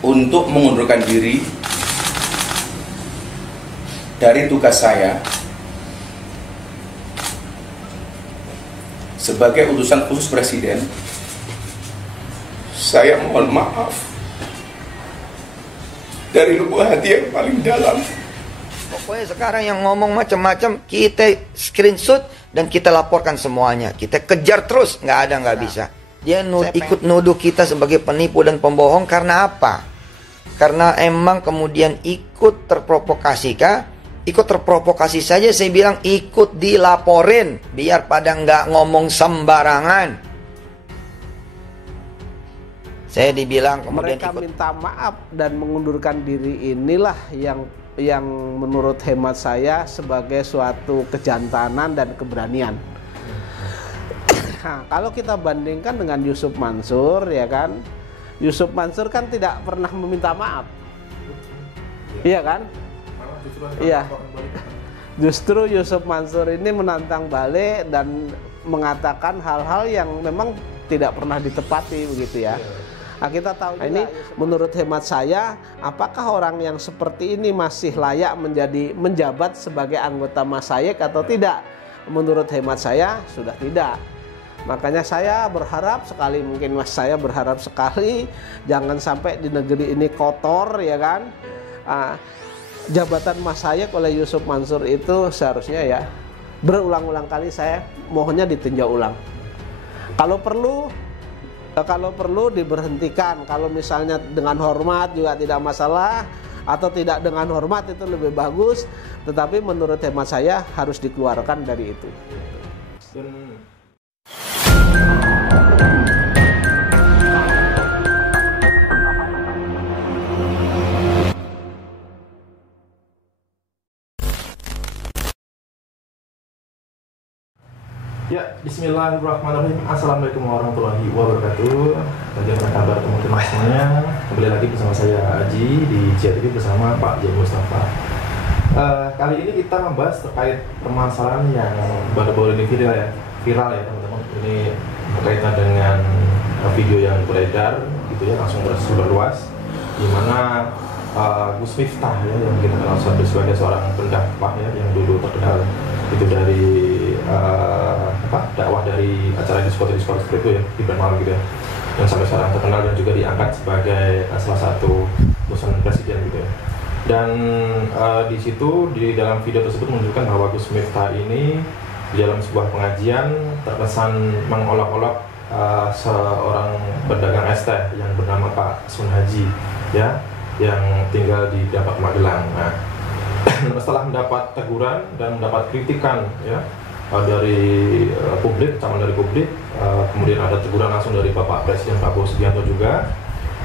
untuk mengundurkan diri dari tugas saya sebagai utusan khusus Presiden. Saya mohon maaf dari lubuk hati yang paling dalam. Pokoknya sekarang yang ngomong macam-macam kita screenshot dan kita laporkan semuanya. Kita kejar terus, nggak bisa. Dia ikut nuduh kita sebagai penipu dan pembohong karena apa? Karena emang kemudian ikut terprovokasi kah? Ikut terprovokasi saja, saya bilang ikut dilaporin biar pada nggak ngomong sembarangan. Saya dibilang kemudian mereka minta maaf dan mengundurkan diri inilah yang menurut hemat saya sebagai suatu kejantanan dan keberanian. Nah, kalau kita bandingkan dengan Yusuf Mansur, ya kan, Yusuf Mansur kan tidak pernah meminta maaf, iya kan? Iya. Justru Yusuf Mansur ini menantang balik dan mengatakan hal-hal yang memang tidak pernah ditepati, begitu ya. Nah, kita tahu ini menurut hemat saya, apakah orang yang seperti ini masih layak menjabat sebagai anggota Masyayikh atau tidak? Menurut hemat saya sudah tidak. Makanya saya berharap sekali, mungkin saya berharap sekali jangan sampai di negeri ini kotor, ya kan. Jabatan Masyayikh oleh Yusuf Mansur itu seharusnya ya berulang-ulang kali saya mohonnya ditinjau ulang. Kalau perlu diberhentikan. Kalau misalnya dengan hormat juga tidak masalah, atau tidak dengan hormat itu lebih bagus. Tetapi menurut hemat saya harus dikeluarkan dari itu. Ya, bismillahirrahmanirrahim. Assalamualaikum warahmatullahi wabarakatuh. Bagaimana kabar teman-teman semuanya? Kembali lagi bersama saya Aji di JTV bersama Pak J. Mustafa. Kali ini kita membahas terkait permasalahan yang baru-baru ini viral ya teman-teman. Ini berkaitan dengan video yang beredar gitu ya, langsung tersebar luas, di mana Gus Miftah ya, yang kita kenal sebagai seorang pendakwah ya, yang dulu terkenal itu dari dakwah dari acara diskusi seperti itu ya di Bernal gitu ya, yang sampai sekarang terkenal dan juga diangkat sebagai salah satu utusan presiden gitu ya. Dan di situ di dalam video tersebut menunjukkan bahwa Gus Miftah ini di dalam sebuah pengajian terkesan mengolok-olok seorang pedagang es teh yang bernama Pak Sun Haji ya, yang tinggal di Dapak Magelang. Nah, setelah mendapat teguran dan mendapat kritikan ya dari publik, ancaman dari publik, kemudian ada teguran langsung dari Bapak Presiden Prabowo Subianto juga.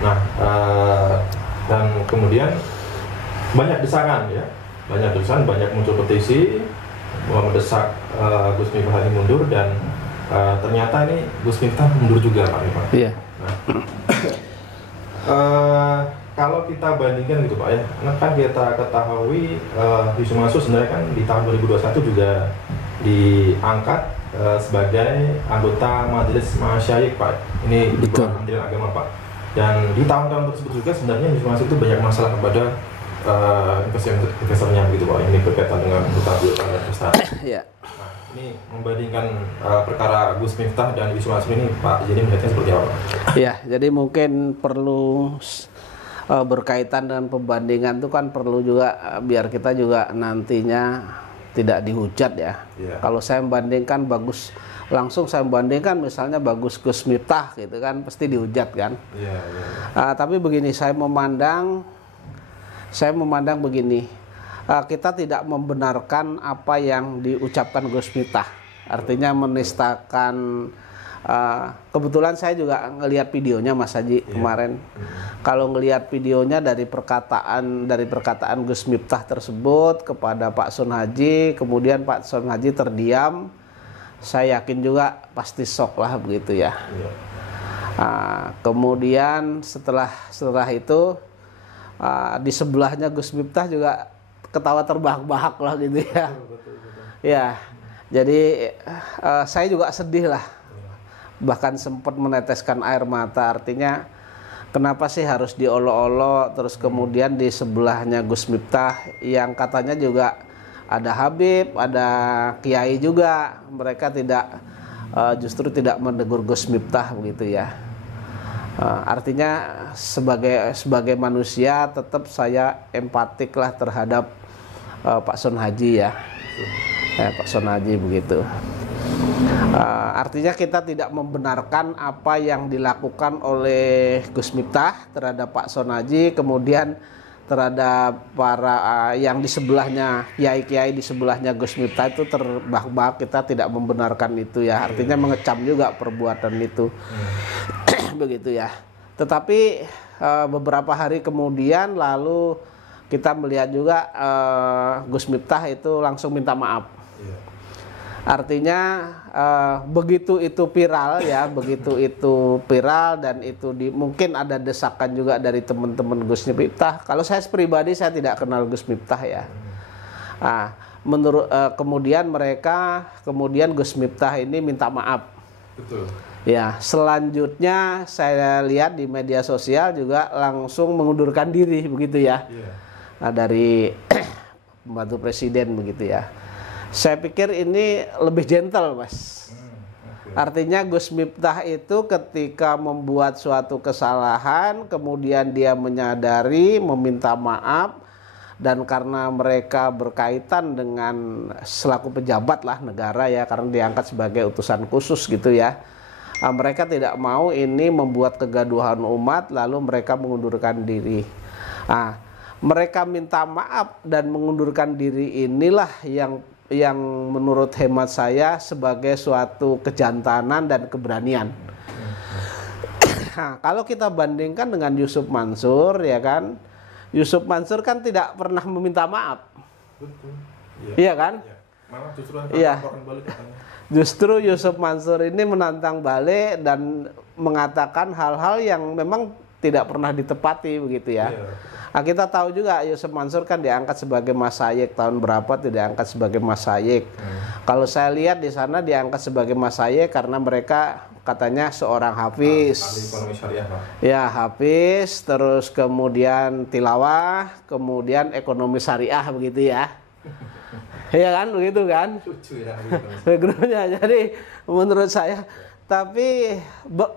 Nah, dan kemudian banyak desakan ya, banyak muncul petisi mendesak Gus Miftah ini mundur, dan ternyata ini Gus Miftah mundur juga, Pak Miftah. Iya. Nah, kalau kita bandingkan gitu Pak ya, kan kita ketahui Yusuf Mansur sebenarnya kan di tahun 2021 juga diangkat sebagai anggota Majelis Masyayikh Pak. Ini di Kementerian Agama Pak. Dan di tahun-tahun tersebut juga sebenarnya Yusuf Mansur itu banyak masalah kepada investornya begitu Pak. Ini berkaitan dengan utang piutang dan investasi. Iya. Nah, ini membandingkan perkara Gus Miftah dan Yusuf Mansur ini Pak, jadi melihatnya seperti apa? Iya, jadi mungkin perlu berkaitan dengan pembandingan itu kan perlu juga biar kita juga nantinya tidak dihujat ya. Kalau saya membandingkan langsung saya membandingkan misalnya bagus Gus Miftah gitu kan pasti dihujat kan. Tapi begini, saya memandang begini, kita tidak membenarkan apa yang diucapkan Gus Miftah, artinya menistakan. Kebetulan saya juga ngelihat videonya Mas Haji kemarin. Kalau ngelihat videonya dari perkataan Gus Miftah tersebut kepada Pak Sun Haji, kemudian Pak Sun Haji terdiam, saya yakin juga pasti shock lah begitu ya. Kemudian setelah itu di sebelahnya Gus Miftah juga ketawa terbahak-bahak lah gitu ya. Ya, jadi saya juga sedih lah. Bahkan sempat meneteskan air mata, artinya Kenapa sih harus diolok-olok, terus kemudian di sebelahnya Gus Miftah yang katanya juga ada Habib, ada Kiai juga, mereka justru tidak menegur Gus Miftah begitu ya. Artinya sebagai manusia tetap saya empatik lah terhadap Pak Son Haji ya. Pak Son Haji begitu. Artinya kita tidak membenarkan apa yang dilakukan oleh Gus Miftah terhadap Pak Son Haji, kemudian terhadap para yang di sebelahnya, kiai-kiai di sebelahnya Gus Miftah itu terbahak-bahak, kita tidak membenarkan itu ya. Artinya mengecam juga perbuatan itu. Begitu ya. Tetapi beberapa hari kemudian lalu kita melihat juga Gus Miftah itu langsung minta maaf. Artinya begitu itu viral ya, begitu itu viral dan itu mungkin ada desakan juga dari teman-teman Gus Miftah. Kalau saya pribadi saya tidak kenal Gus Miftah ya. Kemudian Gus Miftah ini minta maaf. Betul. Ya, selanjutnya saya lihat di media sosial juga langsung mengundurkan diri begitu ya. Dari pembantu presiden begitu ya. Saya pikir ini lebih gentle, Mas. Artinya Gus Miftah itu ketika membuat suatu kesalahan, kemudian dia menyadari, meminta maaf, dan karena mereka berkaitan dengan selaku pejabat lah negara ya, karena diangkat sebagai utusan khusus gitu ya. Mereka tidak mau ini membuat kegaduhan umat, lalu mereka mengundurkan diri. Mereka minta maaf dan mengundurkan diri inilah yang menurut hemat saya sebagai suatu kejantanan dan keberanian. Kalau kita bandingkan dengan Yusuf Mansur ya kan, Yusuf Mansur kan tidak pernah meminta maaf. Betul. Iya kan? Malah justru balik katanya. Justru Yusuf Mansur ini menantang balik dan mengatakan hal-hal yang memang tidak pernah ditepati begitu ya. Kita tahu juga Yusuf Mansur kan diangkat sebagai masyayikh tahun berapa, tidak diangkat sebagai masyayikh. Kalau saya lihat di sana diangkat sebagai masyayikh karena mereka katanya seorang hafiz. Ahli ekonomi syariah, Pak. Ya, hafiz, terus kemudian tilawah, kemudian ekonomi syariah begitu ya. Iya kan, begitu kan? Lucu ya gitu. Backgroundnya. Jadi menurut saya, tapi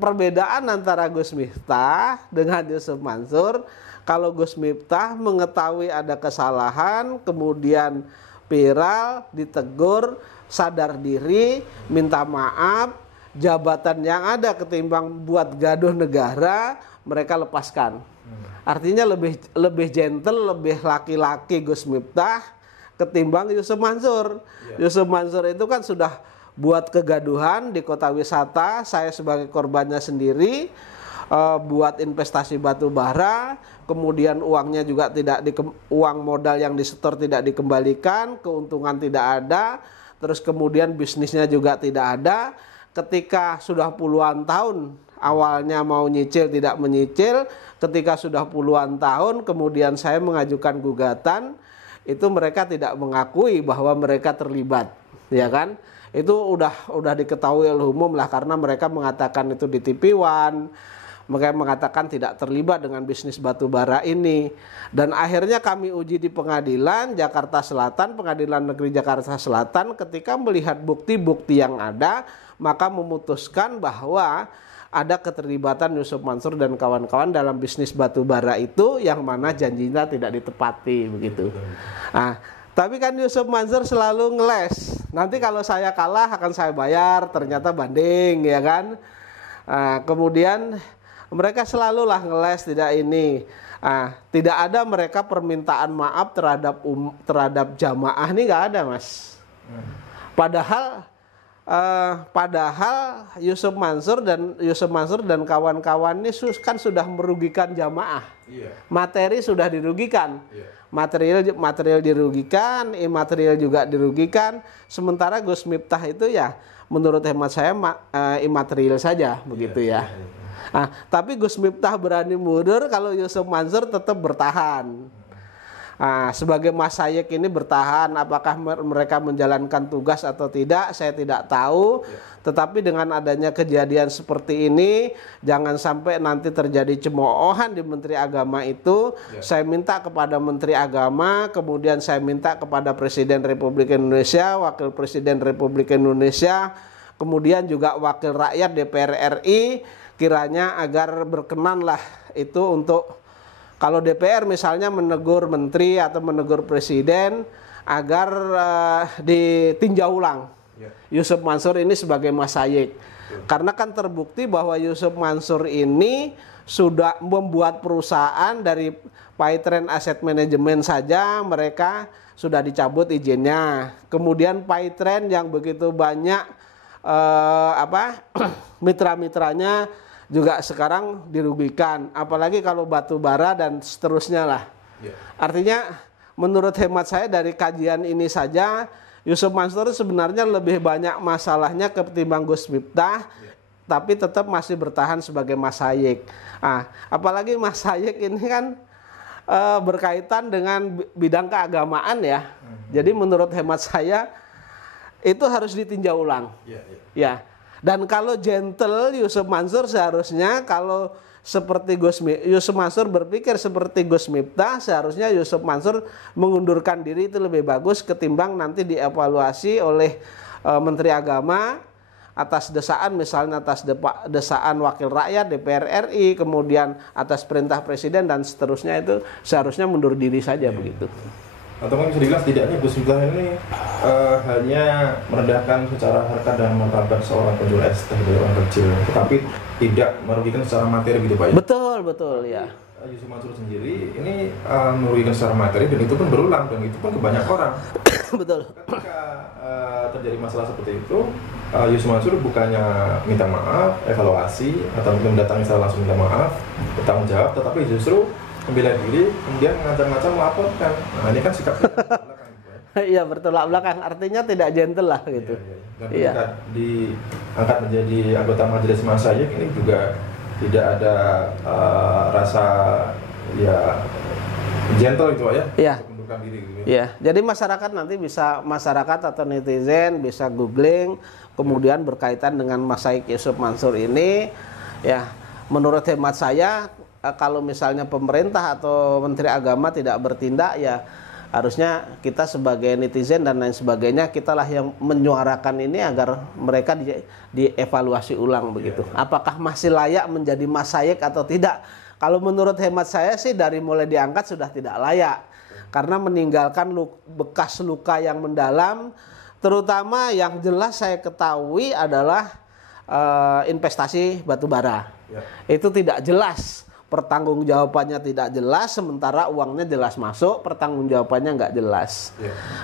perbedaan antara Gus Miftah dengan Yusuf Mansur, kalau Gus Miftah mengetahui ada kesalahan, kemudian viral, ditegur, sadar diri, minta maaf, jabatan yang ada ketimbang buat gaduh negara, mereka lepaskan. Artinya lebih gentle, lebih laki-laki Gus Miftah ketimbang Yusuf Mansur. Yusuf Mansur itu kan sudah buat kegaduhan di kota wisata, saya sebagai korbannya sendiri, buat investasi batu bara, kemudian uangnya juga uang modal yang disetor tidak dikembalikan, keuntungan tidak ada, terus kemudian bisnisnya juga tidak ada. Ketika sudah puluhan tahun, awalnya mau nyicil tidak menyicil, ketika sudah puluhan tahun kemudian saya mengajukan gugatan, itu mereka tidak mengakui bahwa mereka terlibat, ya kan? Itu udah diketahui oleh umum lah, karena mereka mengatakan itu di TV One, mereka mengatakan tidak terlibat dengan bisnis batu bara ini. Dan akhirnya kami uji di pengadilan Jakarta Selatan, Pengadilan Negeri Jakarta Selatan, ketika melihat bukti-bukti yang ada, maka memutuskan bahwa ada keterlibatan Yusuf Mansur dan kawan-kawan dalam bisnis batu bara itu, yang mana janjinya tidak ditepati begitu. Tapi kan Yusuf Mansur selalu ngeles, nanti kalau saya kalah akan saya bayar, ternyata banding ya kan. Kemudian mereka selalulah ngeles, tidak ini. Tidak ada mereka permintaan maaf terhadap jamaah ini, nggak ada, Mas. Padahal Yusuf Mansur dan kawan-kawan ini kan sudah merugikan jamaah. Materi sudah dirugikan. Material dirugikan, imaterial juga dirugikan. Sementara Gus Miftah itu ya menurut hemat saya imaterial saja begitu ya. Tapi Gus Miftah berani mundur kalau Yusuf Mansur tetap bertahan. Nah, sebagai Masayek ini bertahan, apakah mereka menjalankan tugas atau tidak, saya tidak tahu. Tetapi dengan adanya kejadian seperti ini, jangan sampai nanti terjadi cemoohan di Menteri Agama itu. Saya minta kepada Menteri Agama, kemudian saya minta kepada Presiden Republik Indonesia, Wakil Presiden Republik Indonesia, kemudian juga Wakil Rakyat DPR RI, kiranya agar berkenanlah itu untuk kalau DPR misalnya menegur menteri atau menegur presiden agar ditinjau ulang Yusuf Mansur ini sebagai Masayek. Karena kan terbukti bahwa Yusuf Mansur ini sudah membuat perusahaan dari Paytrend Asset Management saja mereka sudah dicabut izinnya. Kemudian Paytrend yang begitu banyak mitra-mitranya juga sekarang dirugikan, apalagi kalau batu bara dan seterusnya lah. Artinya menurut hemat saya dari kajian ini saja Yusuf Mansur sebenarnya lebih banyak masalahnya ketimbang Gus Miftah, tapi tetap masih bertahan sebagai Masayek. Apalagi Masayek ini kan berkaitan dengan bidang keagamaan ya. Jadi menurut hemat saya itu harus ditinjau ulang. Ya. Dan kalau gentle Yusuf Mansur seharusnya kalau seperti Yusuf Mansur berpikir seperti Gus Miftah, seharusnya Yusuf Mansur mengundurkan diri itu lebih bagus ketimbang nanti dievaluasi oleh Menteri Agama atas desaan, misalnya atas desaan Wakil Rakyat DPR RI, kemudian atas perintah Presiden dan seterusnya, itu seharusnya mundur diri saja begitu. Atau kan bisa dibilang setidaknya Gus Miftah ini hanya merendahkan secara harkat dan martabat seorang penjual es teh dari orang kecil, tetapi tidak merugikan secara materi gitu Pak ya? Betul ya. Yusuf Mansur sendiri ini merugikan secara materi dan itu pun berulang dan itu pun ke banyak orang. Betul. Ketika terjadi masalah seperti itu, Yusuf Mansur bukannya minta maaf, evaluasi atau mendatangi secara langsung minta maaf, bertanggung jawab, tetapi justru membela diri, kemudian ngacang-ngacang melaporkan. Nah ini kan sikapnya belakang. Iya, bertolak belakang, artinya tidak gentle lah gitu. Dan ketika diangkat menjadi anggota Majelis Masayek ini juga tidak ada rasa ya gentle itu ya. Iya. Untuk mundurkan diri gitu. Iya, jadi masyarakat nanti masyarakat atau netizen bisa googling, kemudian berkaitan dengan Masayek Yusuf Mansur ini, ya menurut hemat saya kalau misalnya pemerintah atau Menteri Agama tidak bertindak, ya harusnya kita sebagai netizen dan lain sebagainya, kitalah yang menyuarakan ini agar mereka dievaluasi ulang begitu. Apakah masih layak menjadi Masayek atau tidak? Kalau menurut hemat saya sih dari mulai diangkat sudah tidak layak, karena meninggalkan bekas luka yang mendalam, terutama yang jelas saya ketahui adalah investasi batubara. Itu tidak jelas. Pertanggungjawabannya tidak jelas, sementara uangnya jelas masuk, pertanggungjawabannya nggak jelas.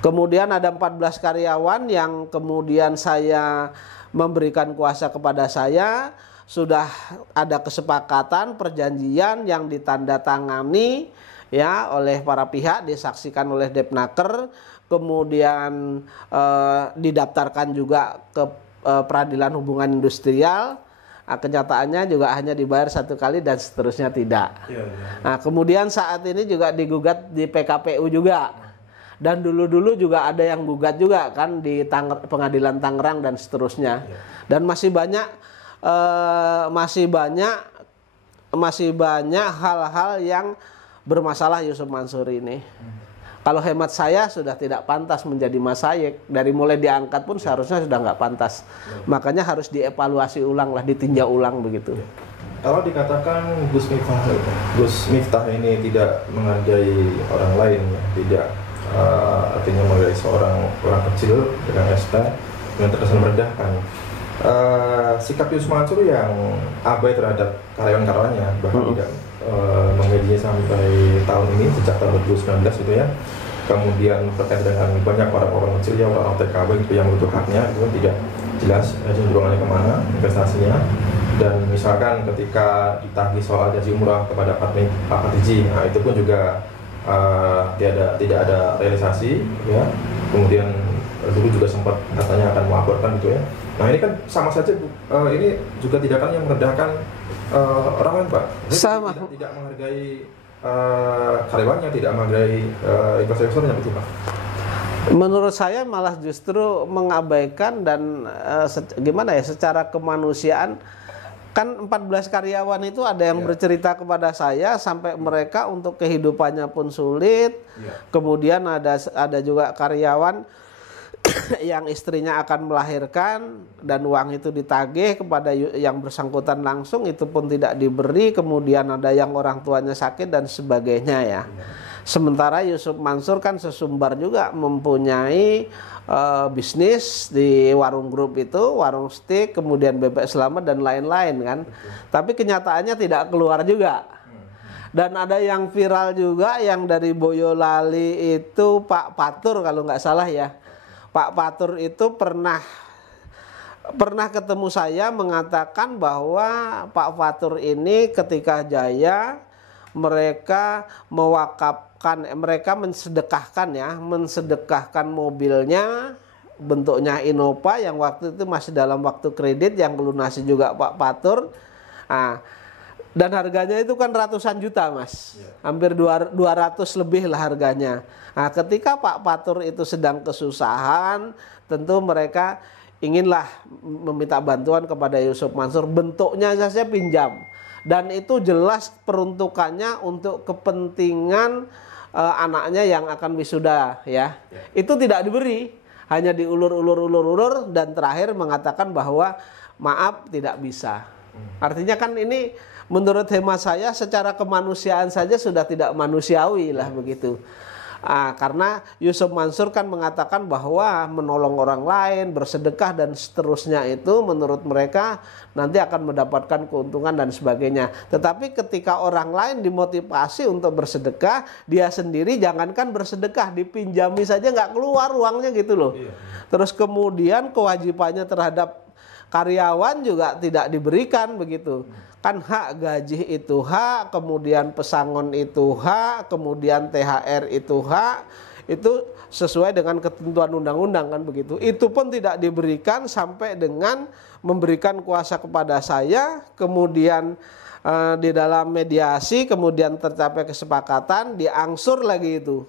Kemudian ada 14 karyawan yang kemudian saya memberikan kuasa kepada saya, sudah ada kesepakatan perjanjian yang ditandatangani ya oleh para pihak, disaksikan oleh Depnaker, kemudian didaftarkan juga ke Peradilan Hubungan Industrial. Kenyataannya juga hanya dibayar 1 kali dan seterusnya tidak. Nah, kemudian saat ini juga digugat di PKPU juga. Dan dulu-dulu juga ada yang gugat juga kan di Pengadilan Tangerang dan seterusnya. Dan masih banyak hal-hal yang bermasalah Yusuf Mansur ini. Kalau hemat saya sudah tidak pantas menjadi Masayek. Dari mulai diangkat pun seharusnya sudah nggak pantas. Makanya harus dievaluasi ulang lah, ditinjau ulang begitu. Kalau dikatakan Gus Miftah ini tidak menghargai orang lain, tidak artinya menghargai orang kecil dengan ST yang terkesan merendahkan. Sikap Yusuf Mansur yang abai terhadap karyawan-karyawannya, bahkan tidak menggajinya sampai tahun ini, sejak tahun 2019 itu ya. Kemudian terkait dengan banyak orang-orang kecil ya, orang TKW gitu yang butuh haknya, itu tidak jelas cenderungannya kemana investasinya. Dan misalkan ketika ditagih soal gaji umrah kepada Pak Patiji, nah itu pun juga tidak ada realisasi ya. Kemudian dulu juga sempat katanya akan melaporkan gitu ya. Nah ini kan sama saja ini juga tindakan yang merendahkan orang lain Pak. Sama. Tidak menghargai karyawannya, tidak menghargai investor-investornya, betul Pak? Menurut saya malah justru mengabaikan dan gimana ya, secara kemanusiaan. Kan 14 karyawan itu ada yang bercerita kepada saya sampai mereka untuk kehidupannya pun sulit. Kemudian ada juga karyawan yang istrinya akan melahirkan dan uang itu ditagih kepada yang bersangkutan langsung, itu pun tidak diberi. Kemudian ada yang orang tuanya sakit dan sebagainya ya. Sementara Yusuf Mansur kan sesumbar juga mempunyai bisnis di warung grup itu, warung steak, kemudian bebek selamat dan lain-lain kan. Tapi kenyataannya tidak keluar juga. Dan ada yang viral juga yang dari Boyolali itu Pak Patur kalau nggak salah ya. Pak Patur itu pernah ketemu saya mengatakan bahwa Pak Patur ini ketika jaya mereka mewakafkan, mereka mensedekahkan mobilnya bentuknya Innova yang waktu itu masih dalam waktu kredit yang melunasi juga Pak Patur. Nah, dan harganya itu kan ratusan juta Mas, hampir 200 lebih lah harganya. Nah, ketika Pak Patur itu sedang kesusahan, tentu mereka inginlah meminta bantuan kepada Yusuf Mansur, bentuknya saja pinjam. Dan itu jelas peruntukannya untuk kepentingan anaknya yang akan wisuda ya. Itu tidak diberi, hanya diulur-ulur dan terakhir mengatakan bahwa maaf tidak bisa. Artinya kan ini menurut hemat saya secara kemanusiaan saja sudah tidak manusiawi lah begitu. Karena Yusuf Mansur kan mengatakan bahwa menolong orang lain, bersedekah dan seterusnya itu menurut mereka nanti akan mendapatkan keuntungan dan sebagainya. Tetapi ketika orang lain dimotivasi untuk bersedekah, dia sendiri jangankan bersedekah, dipinjami saja nggak keluar uangnya gitu loh. Terus kemudian kewajibannya terhadap karyawan juga tidak diberikan begitu. Kan hak gaji itu hak, kemudian pesangon itu hak, kemudian THR itu hak, itu sesuai dengan ketentuan undang-undang kan begitu. Itu pun tidak diberikan sampai dengan memberikan kuasa kepada saya, kemudian di dalam mediasi, kemudian tercapai kesepakatan, diangsur lagi itu.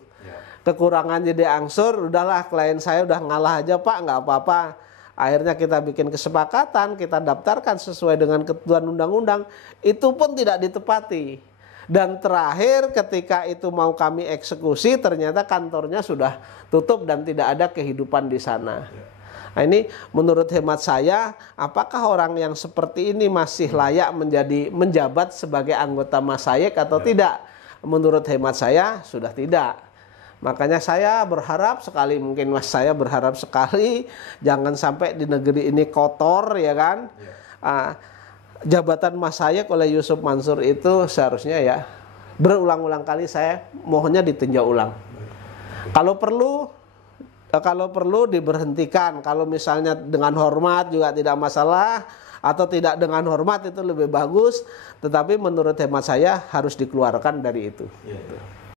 Kekurangannya diangsur, udahlah klien saya udah ngalah aja Pak, nggak apa-apa. Akhirnya kita bikin kesepakatan, kita daftarkan sesuai dengan ketentuan undang-undang, itu pun tidak ditepati. Dan terakhir ketika itu mau kami eksekusi, ternyata kantornya sudah tutup dan tidak ada kehidupan di sana. Nah, ini menurut hemat saya, apakah orang yang seperti ini masih layak menjabat sebagai anggota Masyayikh atau tidak? Menurut hemat saya sudah tidak. Makanya saya berharap sekali, mungkin Mas saya berharap sekali jangan sampai di negeri ini kotor ya kan. Jabatan Masyayikh oleh Yusuf Mansur itu seharusnya ya berulang-ulang kali saya mohonnya ditinjau ulang. Kalau perlu diberhentikan, kalau misalnya dengan hormat juga tidak masalah, atau tidak dengan hormat itu lebih bagus, tetapi menurut hemat saya harus dikeluarkan dari itu.